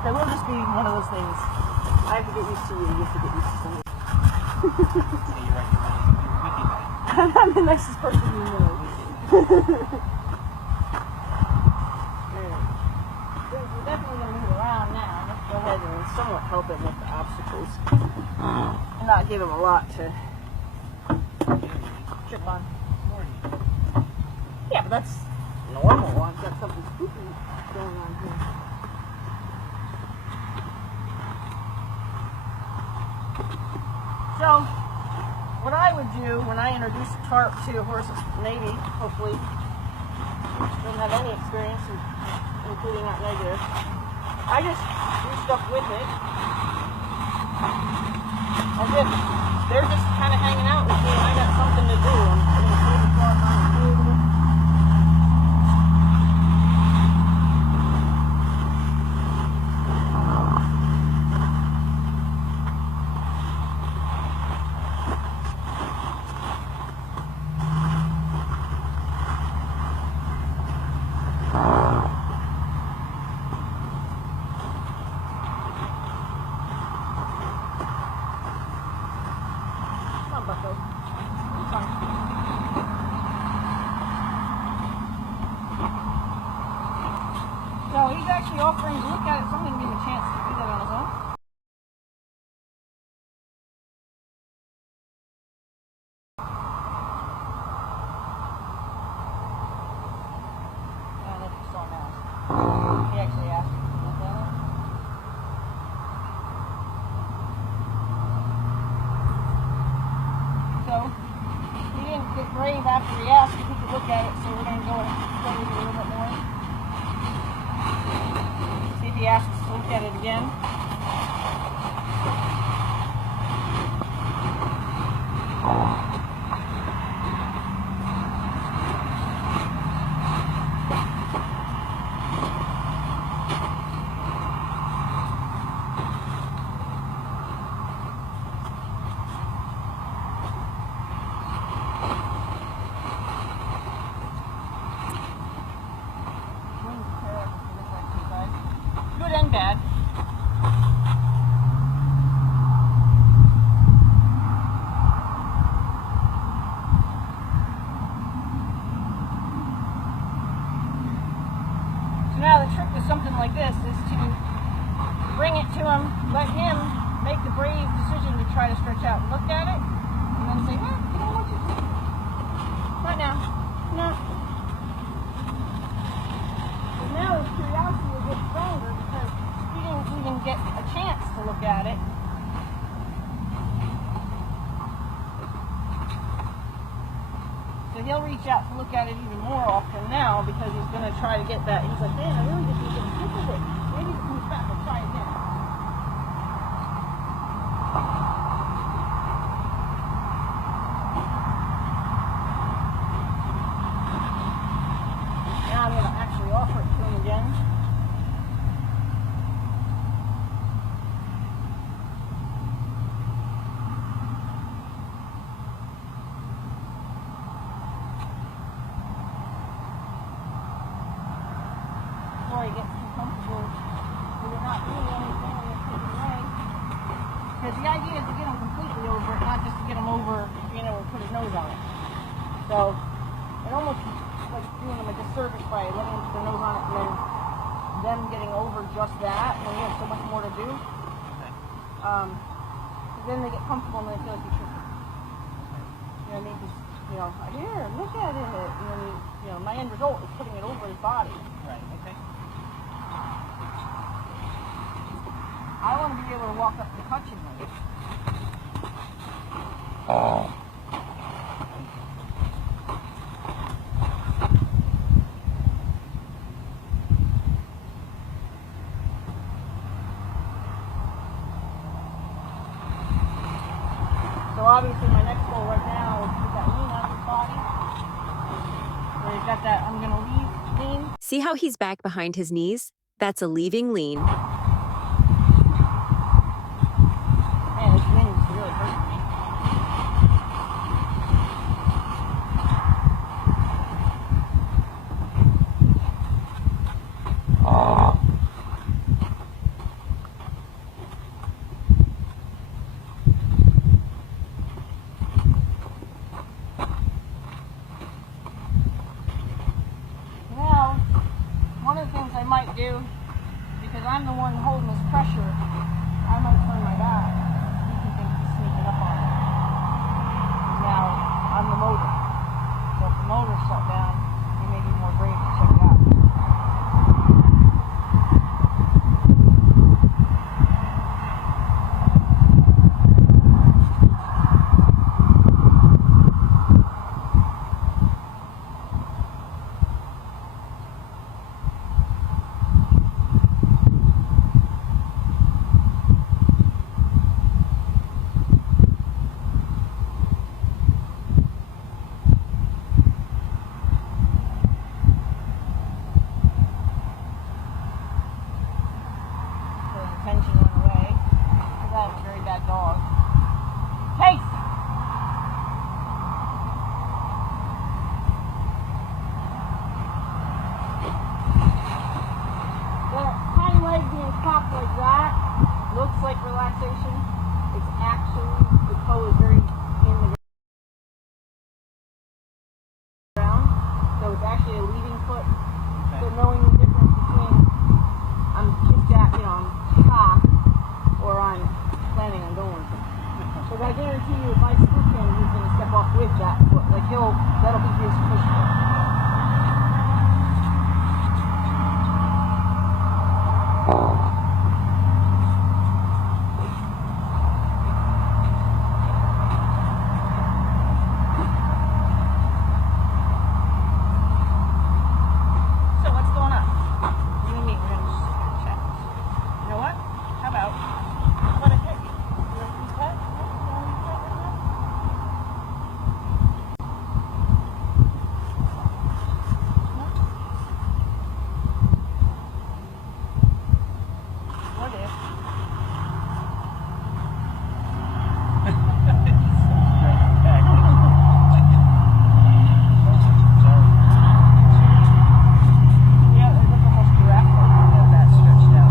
That will just be one of those things. I have to get used to you. You have to get used to somebody. So you're like you're wiki bite. I'm the nicest person you know. We're definitely going to move around now. Let's go ahead and somewhat help him with the obstacles. And not give him a lot to trip on. Yeah, but that's normal. I've got something spooky going on here. So, what I would do when I introduce a tarp to a horse that's maybe, hopefully, doesn't have any experience, including not negative, I just do stuff with it. As if they're just kind of hanging out with me and I got something to do. I'm putting a tablecloth on the table. So he's actually offering to look at it, so I'm going to give him a chance to do that on his own. That's just on now. He actually asked me to look at it. So he didn't get brave after he asked if he could look at it, so we're going to go and play with it a little bit more. See if he asks to look at it again. Good and bad. So now the trick with something like this is to bring it to him, let him make the brave decision to try to stretch out and look at it, and then say, well, you don't want to. Right now. No. Because now his curiosity will get stronger because he didn't even get a chance to look at it. So he'll reach out to look at it even more often now because he's going to try to get that. He's like, man, I really just need to get a sniff of it. Maybe it comes back, I'll try again. Now I'm going to actually offer it to him again. Before he gets too comfortable with it not doing anything and it's taken away. Because the idea is to get him completely over it, not just to get him over, you know, and put his nose on it. So it almost like doing them a disservice by letting him put their nose on it and then them getting over just that when we have so much more to do. Then they get comfortable and they feel like you should. You know what I mean? Because, you know, here, look at it. And then, you know, my end result is putting it over his body. Right, okay. I want to be able to walk up and touch him with it. So obviously my next goal right now is to put that lean on his body. Where he's got that I'm going to leave lean. See how he's back behind his knees? That's a leaving lean. Man, this lean is really hurting me. might do, because I'm the one holding this pressure, I might turn my back. You can think he's sneaking up on me. Now, I'm the motor. So if the motor's shut down, you may be more brave to check it out. Tension went away because I have a very bad dog. Chase! The hind leg being cocked like that looks like relaxation. It's actually, the toe is very in the ground. So it's actually a leading foot. So knowing the difference between I'm cocked or I'm planning on going. Because I guarantee you, if I spook him, he's going to step off with that foot. Like that'll be his push foot. So what's going on? You and me, we're going to chat. You know what? How about let it hit you? You want to cut? You want to cut right now? What if? Yeah, it looks almost giraffe-like when you have that stretched out.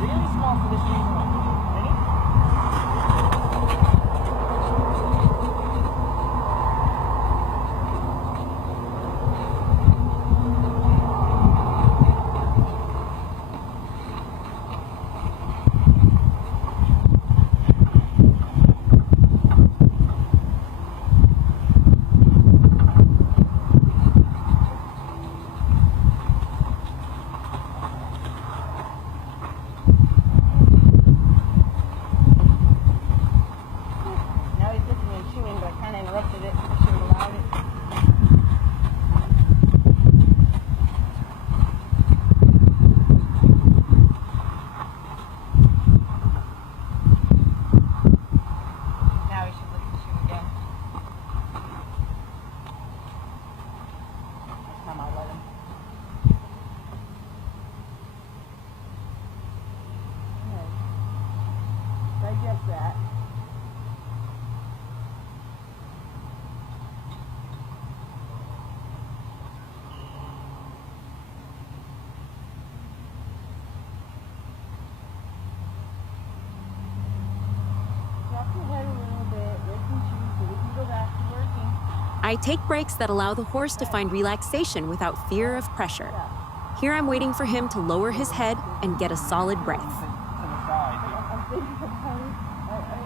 Really small for this reason. Ready? Now he's looking and chewing, but I kind of interrupted it. I should have allowed it. Now he should look and chew again. This time I'll let him. Okay. Digest that. Drop your head a little bit, lift and chew so we can go back to working. I take breaks that allow the horse to find relaxation without fear of pressure. Yeah. Here I'm waiting for him to lower his head and get a solid breath. To the side. I'm thinking about it. I just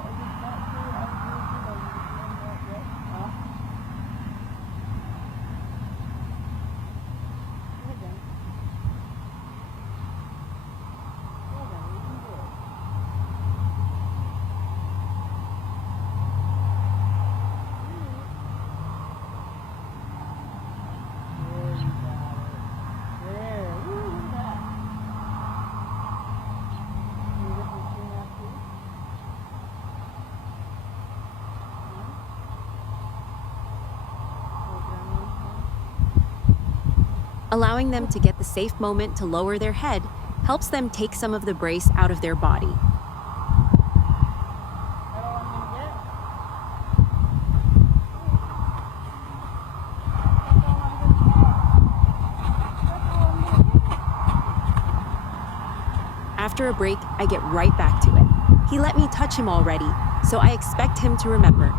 not sure how to do it. I was just doing that yet. Go ahead then. Go ahead then, you can do it. There you got it. There. Woo, look at that. Can you lift your chin out too? Hold down one hand. Allowing them to get the safe moment to lower their head helps them take some of the brace out of their body. That all I'm gonna get? That's all I'm After a break, I get right back to it. He let me touch him already, so I expect him to remember.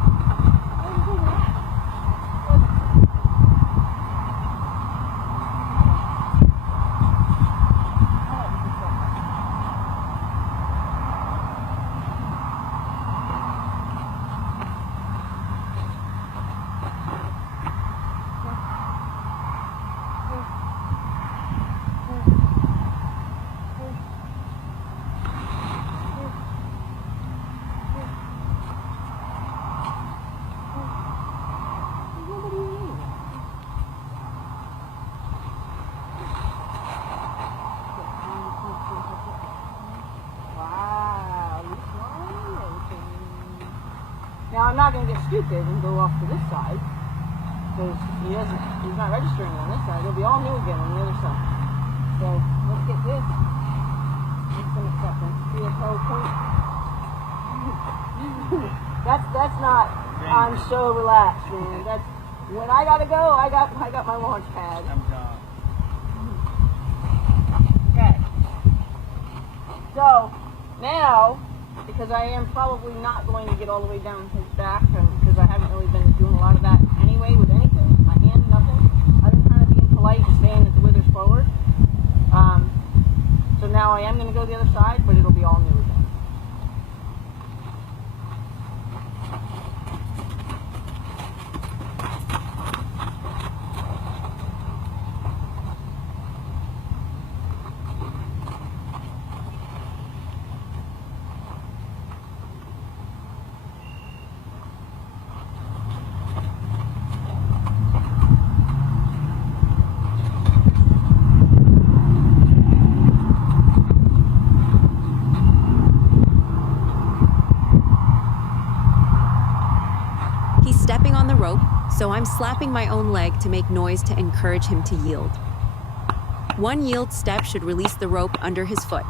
Now I'm not going to get stupid and go off to this side because he's not registering on this side. It'll be all new again on the other side. So let's get this. Instant acceptance. See a PowerPoint? That's not. I'm so relaxed, man. That's when I gotta go. I got my launch pad. I'm done. Okay. So now, because I am probably not going to get all the way down his back, because I haven't really been doing a lot of that anyway with anything. My hand, nothing. I've been kind of being polite and saying that the withers forward. So now I am going to go the other side, but it'll be all new again. Stepping on the rope, so I'm slapping my own leg to make noise to encourage him to yield. One yield step should release the rope under his foot.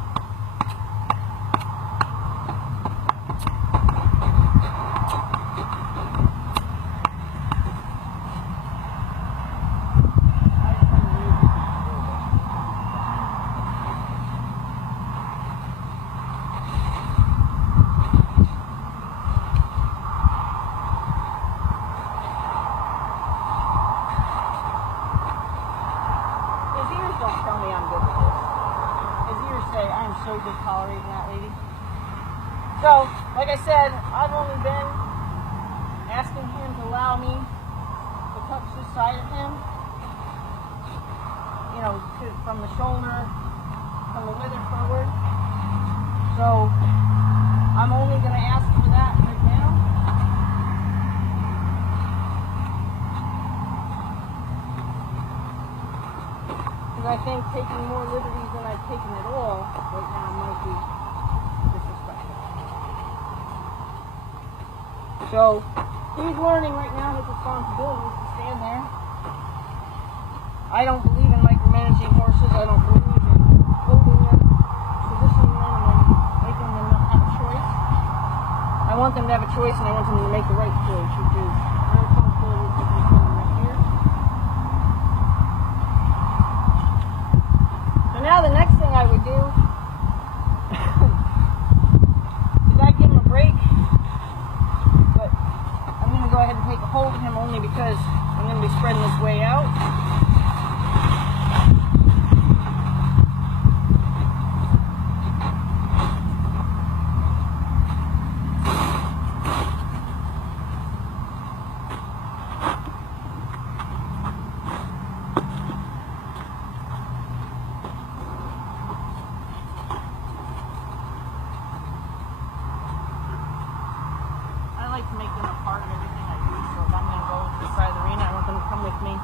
So good tolerating that lady. So, like I said, I've only been asking him to allow me to touch this side of him. You know, from the shoulder, from the wither forward. So, I'm only going to ask for that right now. Because I think taking more liberties than I've taken at all right now might be disrespectful. So he's learning right now his responsibility is to stand there. I don't believe in micromanaging horses. I don't believe in holding them, positioning them, and then making them not have a choice. I want them to have a choice, and I want them to make the right choice, which is my responsibility is to make them right here. Now the next thing I would do is I'd give him a break, but I'm going to go ahead and take a hold of him only because I'm going to be spreading this way out. I like to make them a part of everything I do, so if I'm going to go to the side of the arena, I want them to come with me.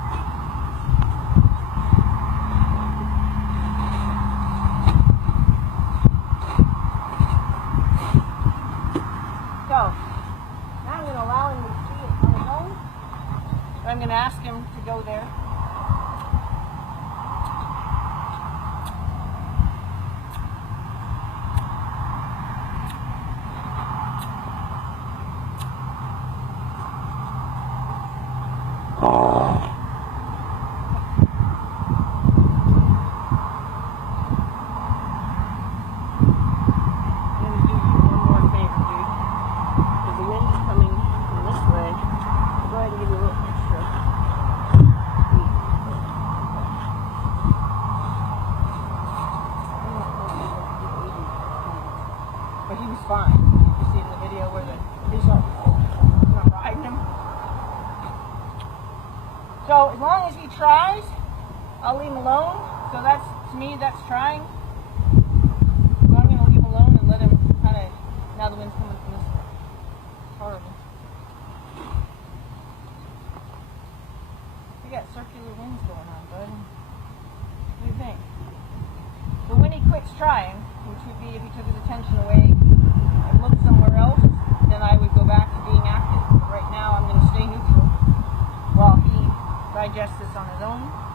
tries, I'll leave him alone. So that's, to me, that's trying. So I'm going to leave him alone and let him kind of, now the wind's coming from this way. It's horrible. We got circular winds going on, bud. What do you think? But when he quits trying, which would be if he took his attention away and looked somewhere else, then I would go back to being active. But right now I'm going to stay neutral while he digests this on his own.